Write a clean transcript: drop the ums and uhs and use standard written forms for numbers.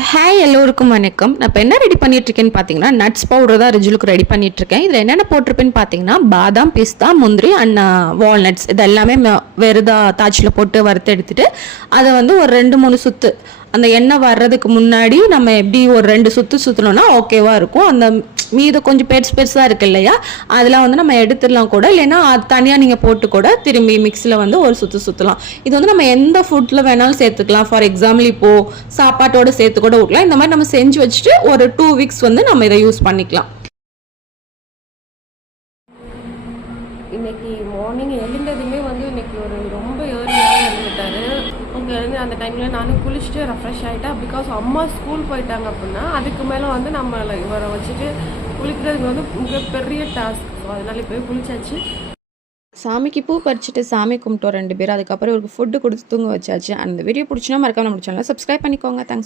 Hi எல்லோருக்கும் வணக்கம். நான் இப்போ என்ன ரெடி பண்ணிட்டுருக்கேன்னு பார்த்தீங்கன்னா நட்ஸ் பவுடர் தான் ரிஜுலுக்கு ரெடி பண்ணிகிட்ருக்கேன். இதில் என்னென்ன போட்டிருப்பேன்னு பார்த்தீங்கன்னா பாதாம், பிஸ்தா, முந்திரி அண்ட் வால்நட்ஸ் இது எல்லாமே வெறுதாக தாச்சில் போட்டு வறுத்து எடுத்துகிட்டு அதை வந்து ஒரு 2-3 சுற்று அந்த எண்ணெய் வர்றதுக்கு முன்னாடி நம்ம எப்படி ஒரு 2 சுற்று சுற்றணும்னா ஓகேவாக இருக்கும். அந்த மீது கொஞ்சம் பெருசாக இருக்குது இல்லையா, அதெல்லாம் வந்து நம்ம எடுத்துடலாம் கூட, இல்லைன்னா அது தனியாக நீங்கள் போட்டு கூட திரும்பி மிக்ஸில் வந்து ஒரு சுற்றலாம். இது வந்து நம்ம எந்த ஃபுட்டில் வேணாலும் சேர்த்துக்கலாம். ஃபார் எக்ஸாம்பிள் இப்போது சாப்பாட்டோடு சேர்த்து கூட விடலாம். இந்த மாதிரி நம்ம செஞ்சு வச்சுட்டு ஒரு 2 வீக்ஸ் வந்து நம்ம இதை யூஸ் பண்ணிக்கலாம். இன்னைக்கு மார்னிங் எழுந்ததுமே வந்து இன்னைக்கு ஒரு ரொம்ப ஏர்லியாக எழுந்துட்டாரு. அவங்க எழுந்து அந்த டைமில் நானும் குளிச்சுட்டு ரெஃப்ரெஷ் ஆகிட்டேன். பிகாஸ் அம்மா ஸ்கூல் போயிட்டாங்க அப்படின்னா அதுக்கு மேலே வந்து நம்ம இவரை வச்சுட்டு குளிக்கிறதுக்கு வந்து மிகப்பெரிய டாஸ்க். அதனால இப்போ குளிச்சாச்சு. சாமிக்கு பூ பறிச்சுட்டு சாமி கும்பிட்டோம் 2 பேர். அதுக்கப்புறம் ஒரு ஃபுட்டு கொடுத்து தூங்க வச்சாச்சு. அந்த வீடியோ பிடிச்சினா மறக்காம நம்ம சேனலை சப்ஸ்கிரைப் பண்ணிக்கோங்க. தேங்க்ஸ்.